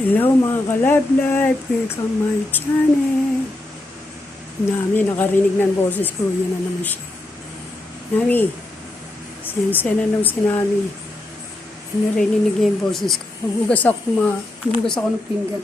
Hello mga ka-love life, welcome my channel. Nami, nakarinig ng boses ko, yan na naman siya. Nami, sensya na nung sinami. Narinig yung boses ko. Maghugas ako ng pinggan.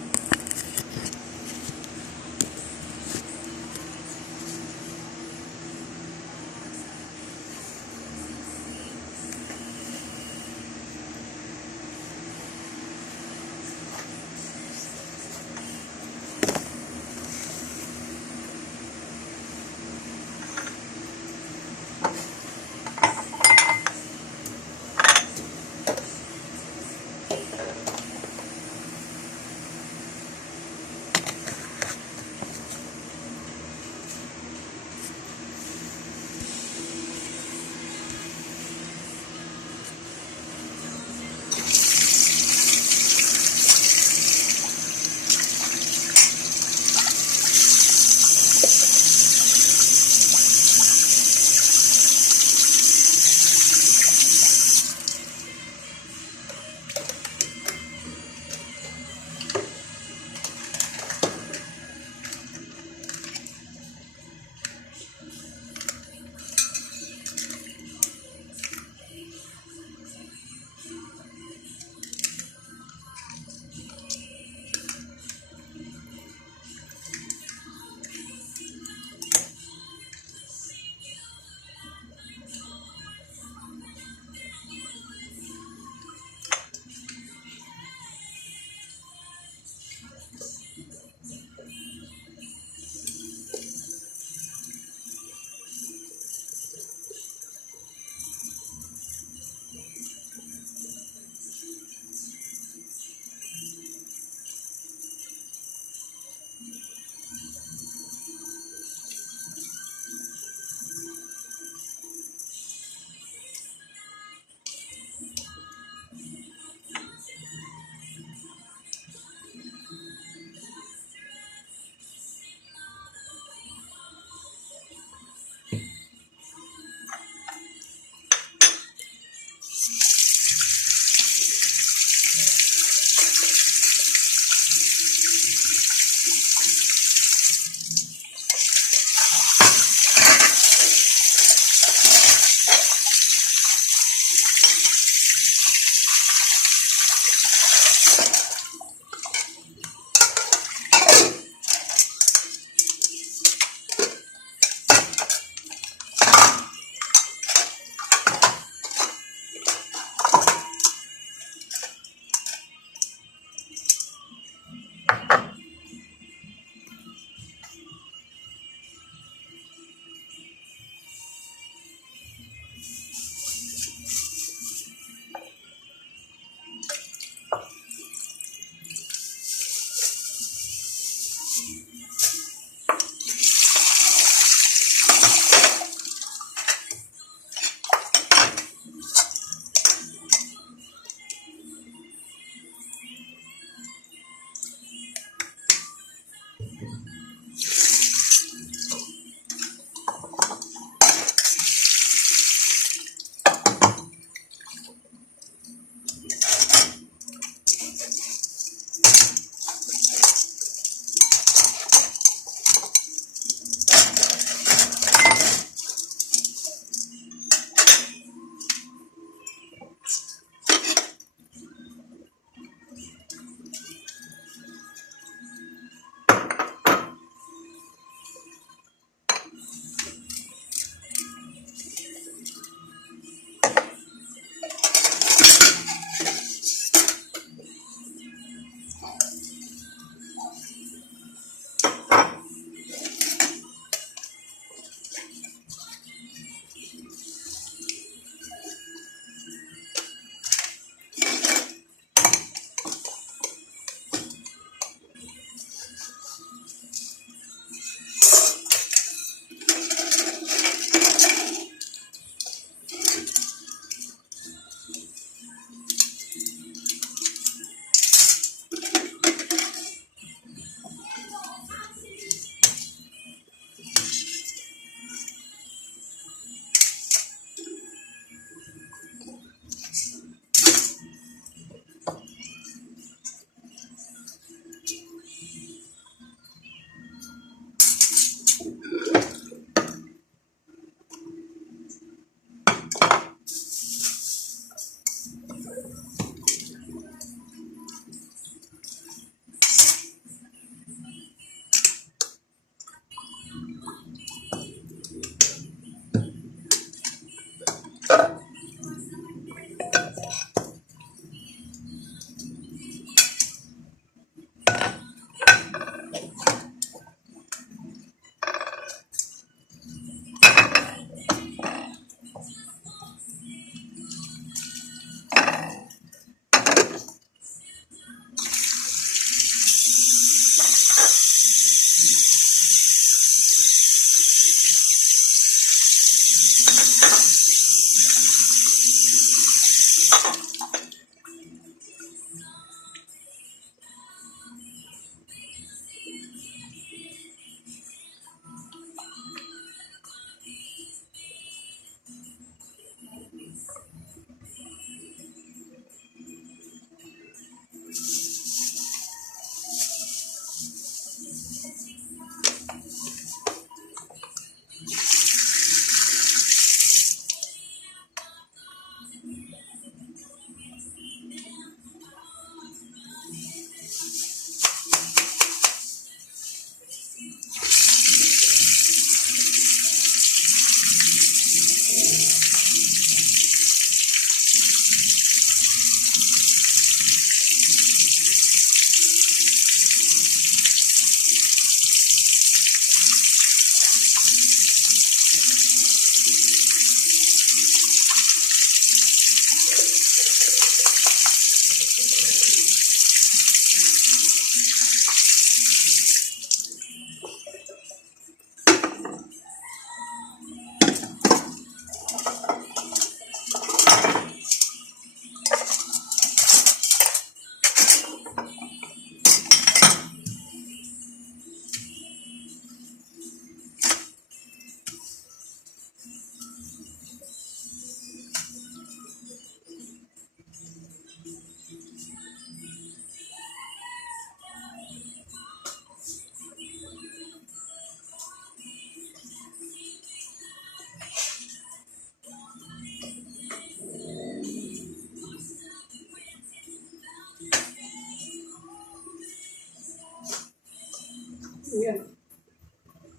Yan.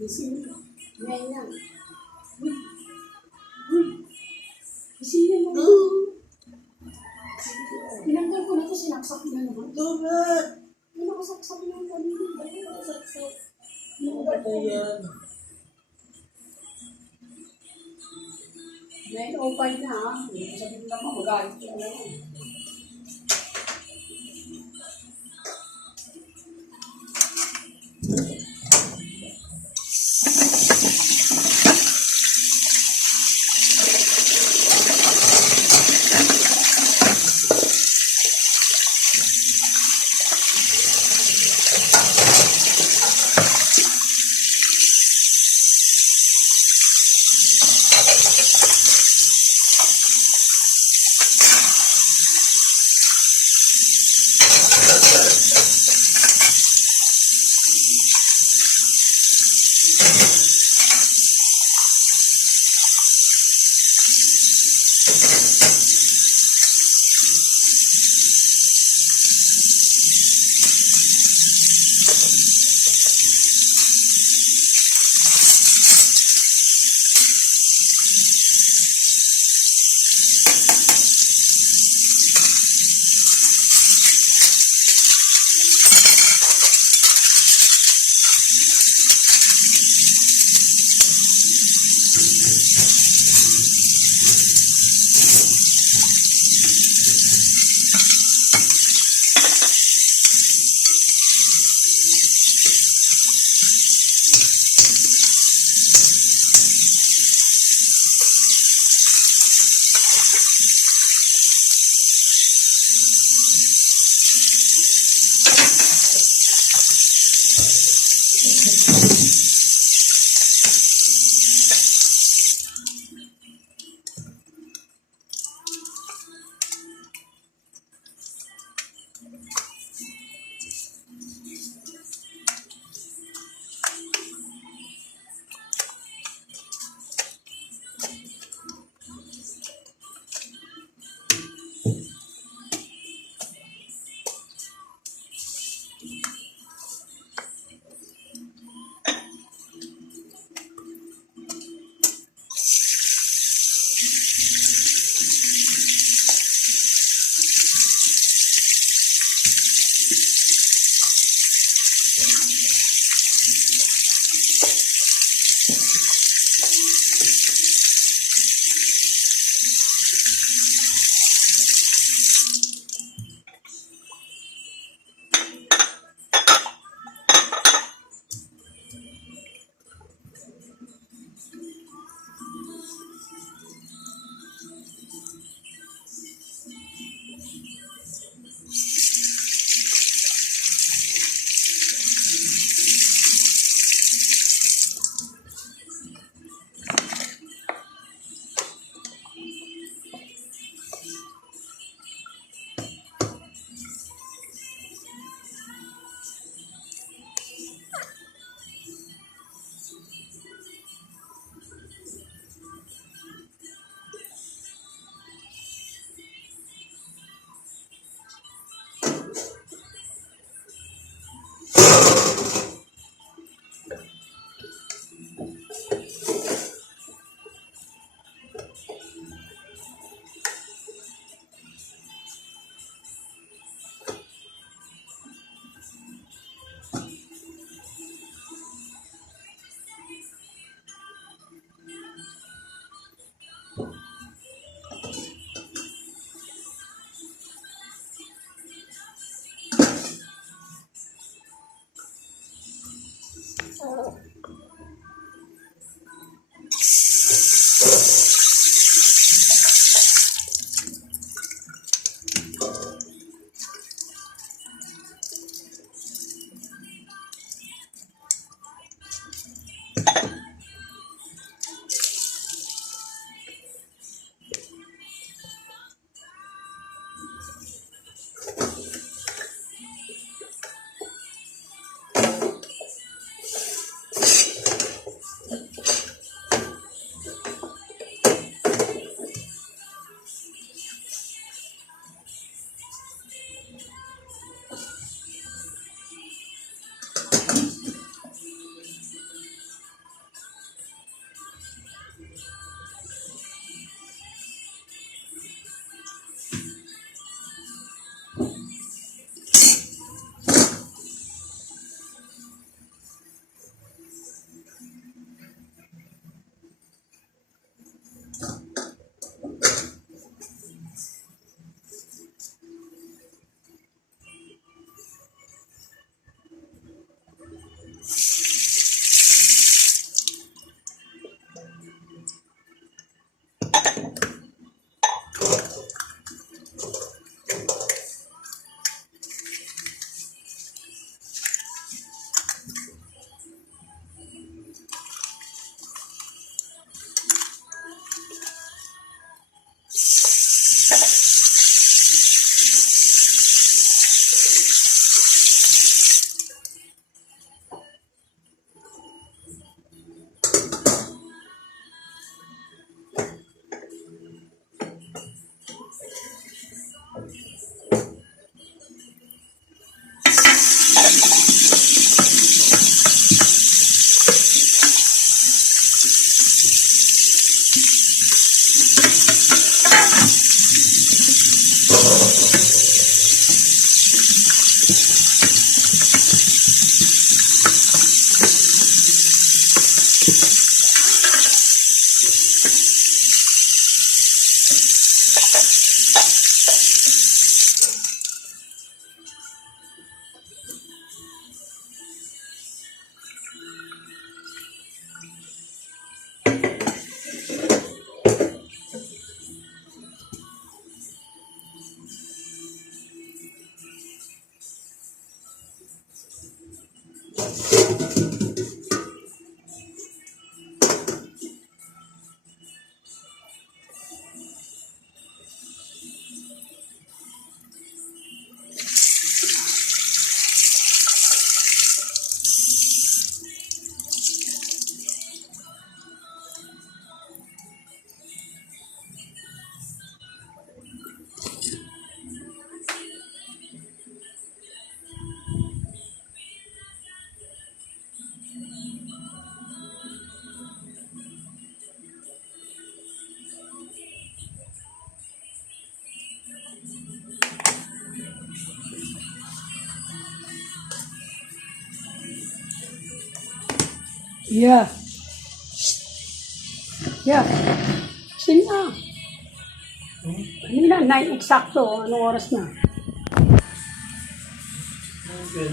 Gising ka. Ngayon yan. Gising mo. Ilang taon ko na ito sinaksak na naman. Tumat! Hindi nakasaksak na yung kanina. Bakit nakasaksak? Ano ba yan? Ngayon, opay na ha. Sabi ko naman, magalit ka na. Yeah. Yeah. Sino? Kanina, 9 eksakto. Anong oras na? Okay.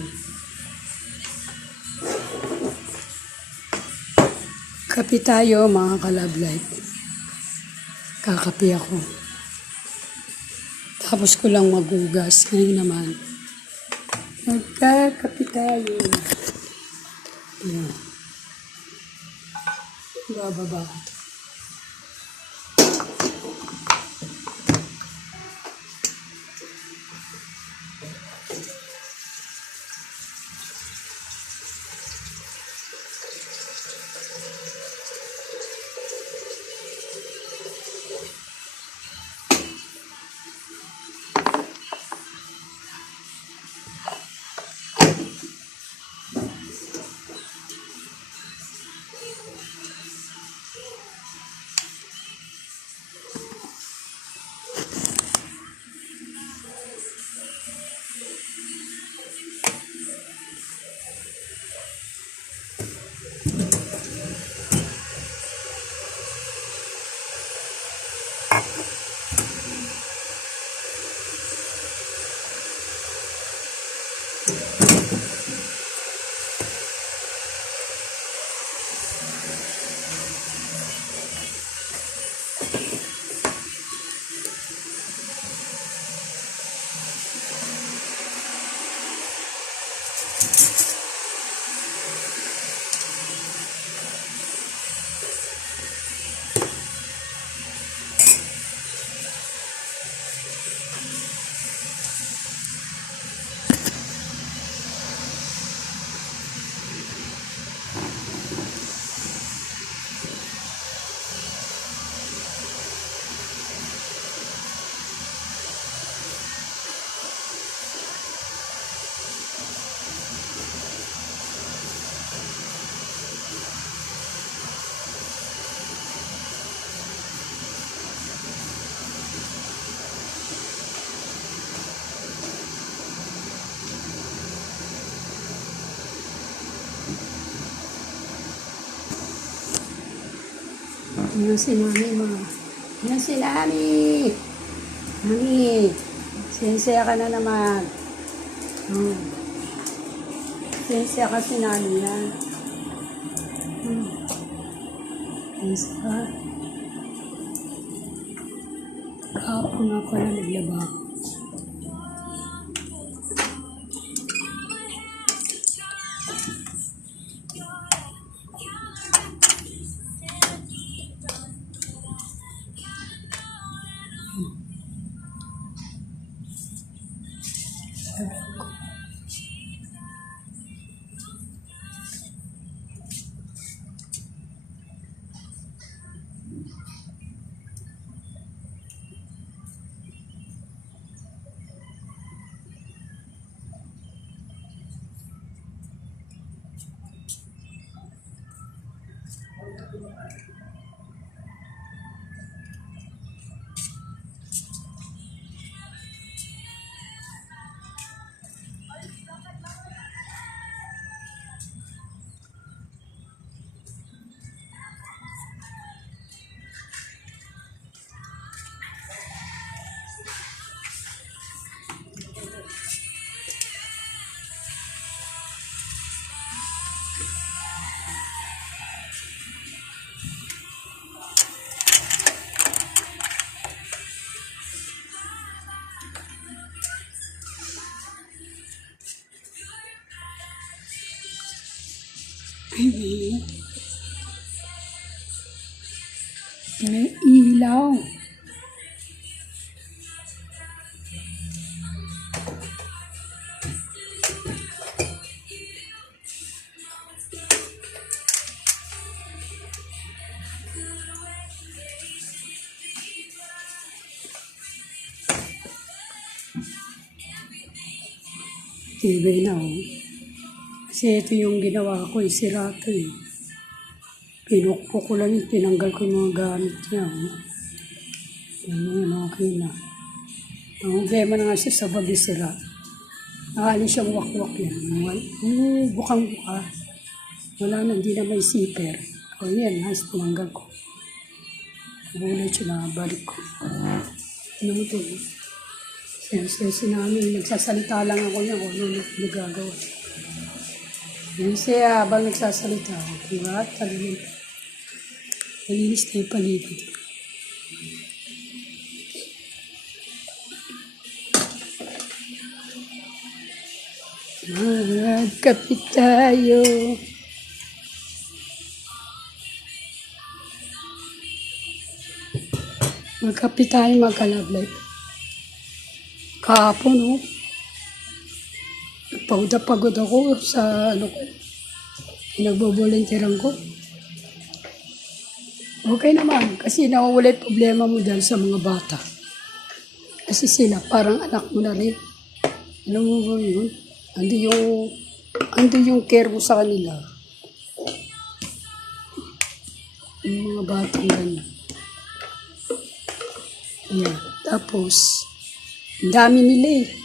Kape tayo, mga ka-love life. Kakape ako. Tapos ko lang magugas. Ngayon naman, magkakape tayo. Ayan. Bababa ko to. Yan si Mami, ma. Yan si Mami. Mami, sensya ka na naman. Oh. Sensya ka si Mami yan. Sensya ka. Kahapon nga pala naglaba ako. Ay, may ilaw. TV na oh. Kasi ito yung ginawa ko, sira to eh. Pinukpo ko lang yun, tinanggal ko yung mga gamit niya. Oh. Yan, okay na. Ang problema na nga siya sa bagi sira. Nakalis siyang wakwak yan. Bukang-buka. Wala na, hindi na may zipper. O yan, has tinanggal ko. Nagulat siya na, balik ko. Ano mo ito? Sense namin, nagsasalita lang ako niya kung ano nagagawa. Hindi siya habang nagsasalita ako. Diba? Malinis na yung paligid. Magkapit tayo. Magkapit tayo magka-love life. Kahapon, no? Pagod ako sa ano ko. Nagbo-volunteeran ko. Okay naman, kasi nawawala yung problema mo dahil sa mga bata. Kasi sila, parang anak mo na rin. Alam mo ba yun? Ando yung care mo sa kanila. Yung mga batang ganyan. Yeah. Tapos, ang dami nila eh.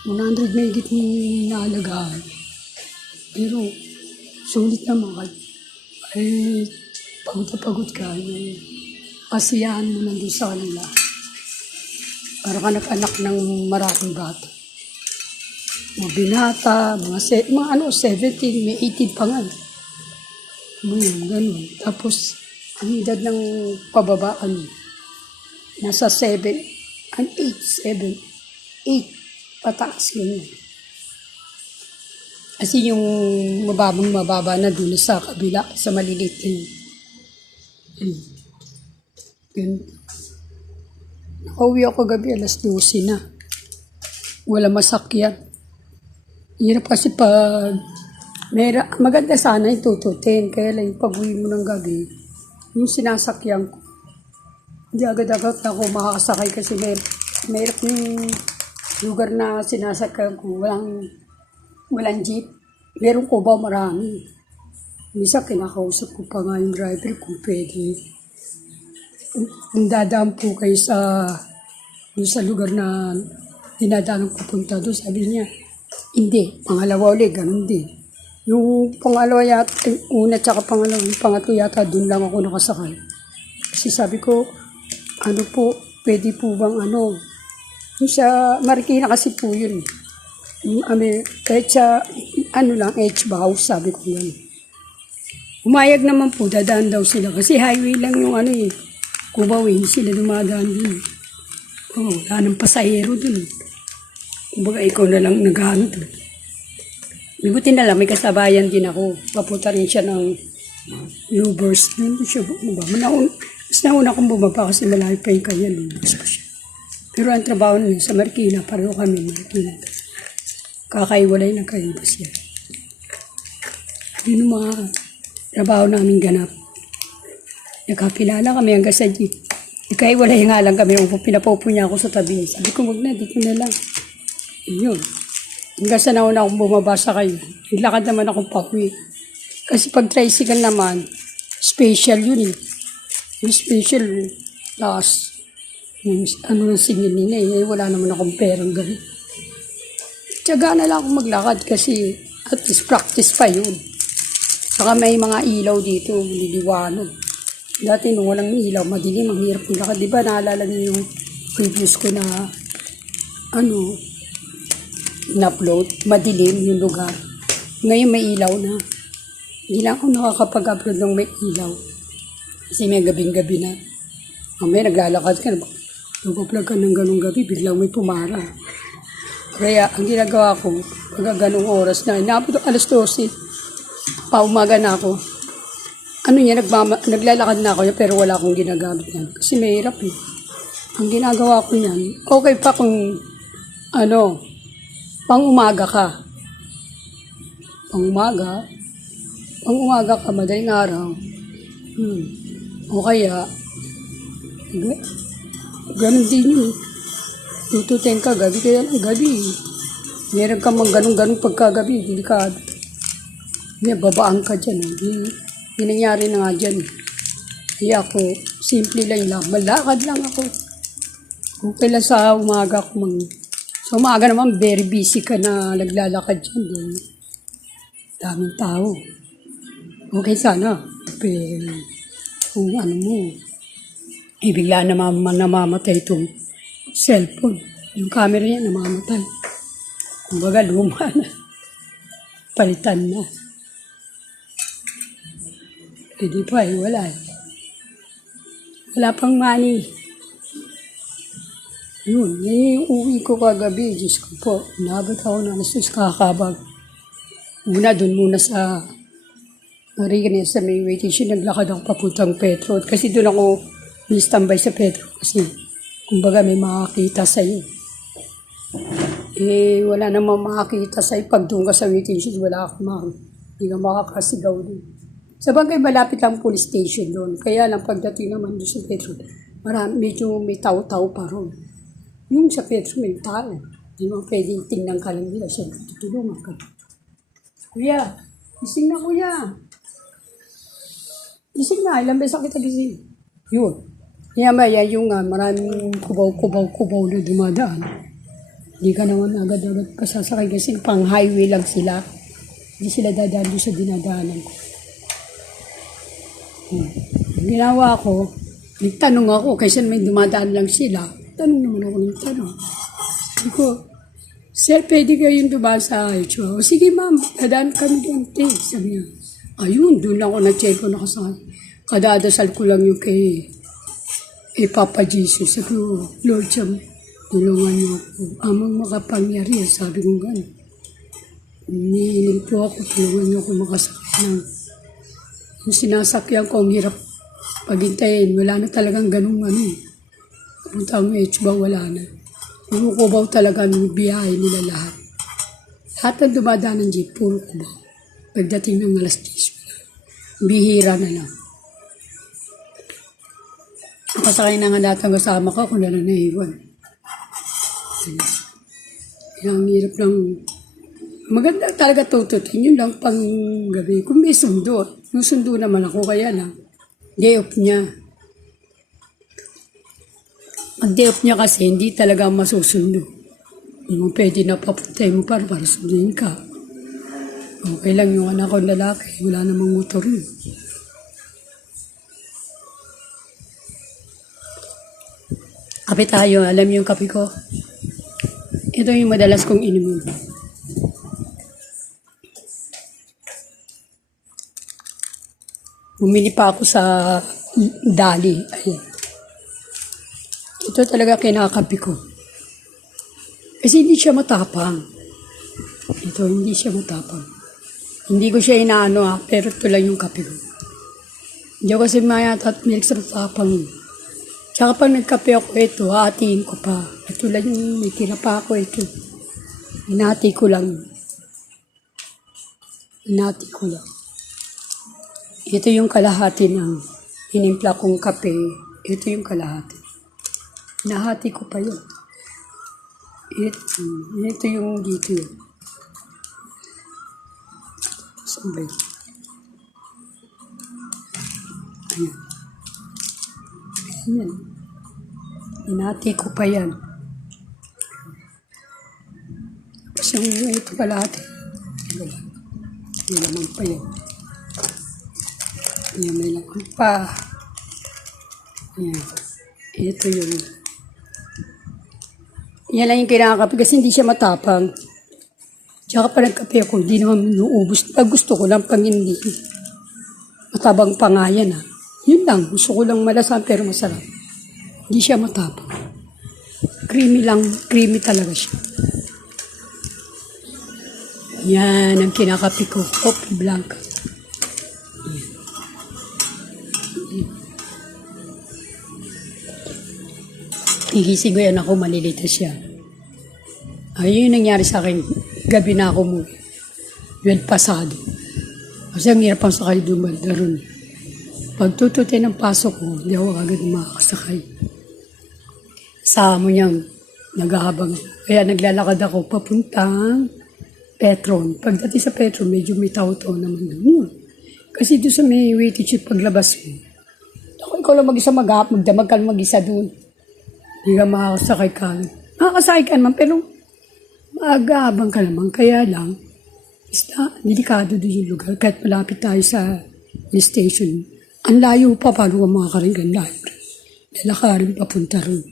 100 may higit mong naalagaan. Pero, sulit naman. Eh, pagod ka. Yung kasiyahan mo nandun sa kanila. Para ka nag-anak ng maraming bata. Mga binata, mga 17, may 18 pa nga. Ganun. Tapos, ang edad ng pababaan, nasa 7, 8 pataas ganyan. Kasi yung mababa na dun sa kabila, sa maliliit din. Nakauwi ako gabi, alas 12 na. Wala masakyan. Hirap kasi pag maganda sana yung tututin, kaya lang yung pag-uwi mo ng gabi, yung sinasakyan ko. Hindi agad-agad ako makakasakay kasi mayroon yung lugar na sinasakyan ko, walang jeep. Meron ko ba marami? Misa kinakausap ko pa nga yung driver kung pwede. Kung dadaan po kayo sa lugar na dinadaan ko pupunta doon, sabi niya, hindi. Pangalawa ulit, ganun din. Yung pangalawa yata, una tsaka pangalawa, yung pangatlo yata, doon lang ako nakasakay. Kasi sabi ko, ano po, pwede po bang yung sa Marikina kasi po yun. Yung kahit sa, H house, sabi ko yan. Umayag naman po, dadaan daw sila. Kasi highway lang yung Cubao, hindi sila dumadaan dun. Wala nang pasahero dun. Kumbaga, ikaw na lang nag-ano dun. Buti na lang, may kasabayan din ako. Papunta rin siya ng Lubers. Nandun siya, mas nauna akong bumaba kasi malayo pa yung kanya. Lubers ko siya. Pero ang trabaho niya sa Marikina, pareho kami Marikina. Kakaiwalay na kaiba siya. Yun yung mga trabaho namin ganap. Nakapilala kami hanggang sa jeep. Ikaiwalay nga lang kami. Pinapopo niya ako sa tabi. Sabi ko, wag na, dito na lang. Yun. Hanggang sa nauna akong bumaba sa kayo. Naglakad naman akong pauwi. Kasi pag tricycle naman, special yun eh. Yung special last. Yung ng singin nila eh. Wala naman akong perang gano'n. Tiyaga na lang akong maglakad kasi at least practice pa yun. Saka may mga ilaw dito, liliwanag. Dati nung walang ilaw, madilim, ang hirap maglakad. Diba naalala niyo yung previous ko na in-upload, madilim yung lugar. Ngayon may ilaw na. Hindi lang ako nakakapag-upload ng may ilaw. Kasi may gabing-gabi na. May naglalakad ka na. Nag-upload ka ng ganong gabi, biglang may pumara. Kaya ang ginagawa ko, pag ganong oras na, inabot alas 12, paumaga na ako. Ano niya, naglalakad na ako pero wala akong ginagamit yan. Kasi mahirap eh. Ang ginagawa ko yan, okay pa kung pang umaga ka. Pang umaga ka, madaling araw. O kaya, ganun din yun. Tututin ka, gabi kaya lang, gabi. Meron ka mang ganun-ganun pagkagabi, delikado. Hindi, babaan ka dyan. Hindi nangyari na nga dyan. Kaya ako, simple lang, malakad lang ako. Okay lang sa umaga ko sa umaga naman, very busy ka na naglalakad dyan. Daming tao. Okay sana. Pero, kung bigla namamatay itong cellphone. Yung camera niya namamatay. Kumbaga, luma na. Palitan na. Hindi pa wala eh. Wala pang money. Yun yung uwi ko kagabi. Diyos ko po, nabot ako na nasus kakabag. Doon muna sa Marikina sa may waiting shed, naglakad ako papuntang Petro. Kasi doon ako nistambay sa Petro. Kasi, kumbaga may makakita sa'yo. Wala namang makakita sa'yo. Pag doon ka sa waiting shed, wala ka hindi ka makakasigaw doon. Sa bagay, malapit lang police station doon. Kaya lang pagdating naman doon sa Petro, medyo may tao-tao pa ron. Yung sa Petro, may tao. Hindi mo pwedeng tingnan ka lang nila. Siyempre, tutulungan ka. Kuya, gising na kuya. Gising na, ilang beses kita gising. Yun. Kaya maya yung maraming kubaw na dumadaan. Hindi ka naman agad-agad pasasakay kasi pang highway lang sila. Hindi sila dadaan doon sa dinadaanan ko. Ginawa ko, nagtanong ako, kaysa may dumadaan lang sila, tanong naman ako ng tanong. Sabi ko, sir, pwede kayong dumaan sa HO? O sige ma'am, dadaan kami doon, sabi niya. Ayun, doon ako na-check ko nakasakay. Kadadasal ko lang yung kay Papa Jesus. Sabi ko, Lord, tulungan niyo ako. Amang makapangyarihan, sabi ko gano'n. Iniiling po ako, tulungan niyo ako makasakay ng yung sinasakyan ko, ang hirap paghintayin. Wala na talagang ganung Punta ang HBA, wala na. Yung kubaw talaga ng biyahe nila lahat. Lahat ng dumadaan ng jeep, puro kubaw. Pagdating ng alas 10, bihira na lang. Nakasakay na nga lahat ang kasama ko, kung na naiwan. Ang hirap lang. Maganda talaga tututin, yun lang pang gabi. Kung may sundo, yung sundo naman ako, kaya lang, day off niya. Ang day off niya kasi, hindi talaga masusundo. Hindi mo pwede na papuntay mo para sunduin ka. Okay lang yung anak ko lalaki, wala namang motor yun. Kape tayo, alam yung kape ko? Ito yung madalas kong inumin. Bumili pa ako sa Dali. Ayan. Ito talaga kinakapi ko. Kasi hindi siya matapang. Ito, hindi siya matapang. Hindi ko siya inaano pero ito lang yung kape ko. Hindi ako kasi mayat at milk sa matapang. Tsaka pag nagkape ako ito, hatiin ko pa. Ito lang yung may tira pa ako ito. Hinati ko lang. Ito yung kalahati ng hinimpla kong kape. Ito yung kalahati. Nahati ko pa yun. Ito yung dito yun. Saan ba yun? Ayan. Ayan. Hinati ko pa yan. Tapos yung ito kalahati. May laman pa yan. Ayan, may laman pa. Ayan. Ito yun. Yan lang yung kinakape kasi hindi siya matapang. Tsaka pa nagkape ako, hindi naman nuubos. Pag gusto ko lang, pag hindi. Matabang pa nga yan Yun lang, gusto ko lang malasan pero masarap. Hindi siya matapang. Creamy lang, creamy talaga siya. Yan ang kinakape ko, coffee blanca. Higising ko yan ako, malilito siya. Ayun yung nangyari sa akin. Gabi na ako mo. Well, pasado. Kasi ang hirap ang sakay dumanda ron. Pag tututin ng pasok ko, hindi ako agad makakasakay. Sa mo niyang naghahabang. Kaya naglalakad ako papuntang Petron. Pagdating sa Petron, medyo may tao-tao naman doon. Kasi doon sa may waiting shed paglabas mo. Ako, ikaw lang mag-isa magdamag ka mag-isa doon. Hindi ka makakasakay ka. Makakasakay ka naman, pero maaga-habang ka naman. Kaya lang, basta, delikado doon yung lugar. Kahit malapit tayo sa station. Ang layo pa, paano ka makakaring ang layo? Lalakarin papunta ron.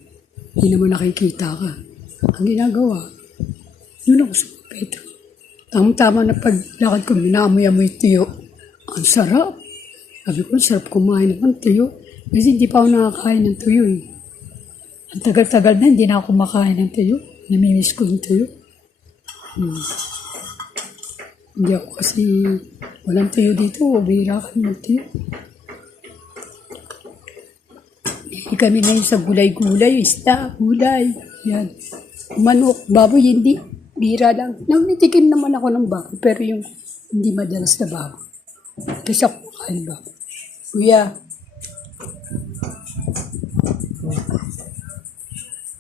Hindi naman nakikita ka. Ang ginagawa, yun ako sa Petro. Tama-tama na paglakad ko, minamoy-amoy tuyo. Ang sarap. Sabi ko, sarap kumain ng tuyo. Kasi hindi pa ako nakakain ng tuyo eh. Ang tagal-tagal na, hindi na ako kumakain ng tuyo. Namimiss ko yung tuyo. Hindi ako kasi walang tuyo dito. Bihira kami ng tuyo. Hindi kami na sa gulay-gulay, isda, gulay. Yan. Manok, baboy, hindi. Bihira lang. Nagmitikin naman ako ng baboy, pero yung hindi madalas na baboy. Kasi ako kumakain baboy. Kuya.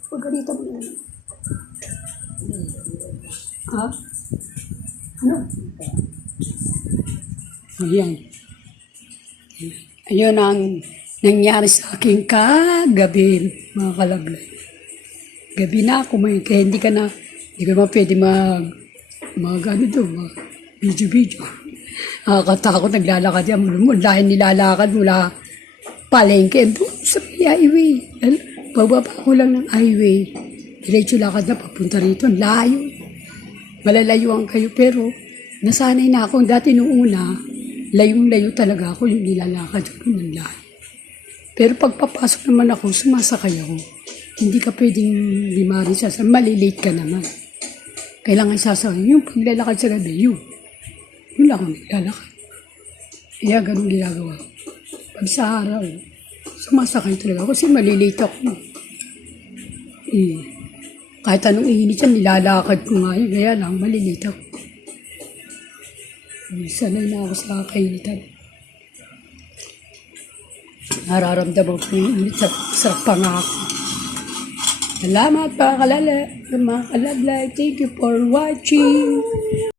Pagkalita mo na. Ha? Ano? Ayan. Ayun ang nangyari sa akin kagabi, mga kalablay. Gabi na ako, kaya hindi ka naman pwede video-video. Nakakatakot, naglalakad yan. Mula nilalakad mula palengke doon sa highway. Bababa ko lang ng highway. Diretso lakad na papunta rito. Layo. Malalayuan kayo. Pero nasanay na ako. Dati nung una, layong-layo talaga ako yung nilalakad ko ng layo. Pero pagpapasok naman ako, sumasakay ako. Hindi ka pwedeng limarin sasakay. Malilate ka naman. Kailangan sasakay. Yung paglalakad sa gabi, yun lang ang naglalakad. Kaya ganun ginagawa ko. Pag sa araw, sumasakay talaga ako kasi malilate ako. Kahit anong init yan, nilalakad ko nga yun. Kaya lang, malilate ako. Sanay na ako sa kainitan. Nararamdaman ko yung init. Sarap pa nga ako. Salamat mga kalablay. Thank you for watching.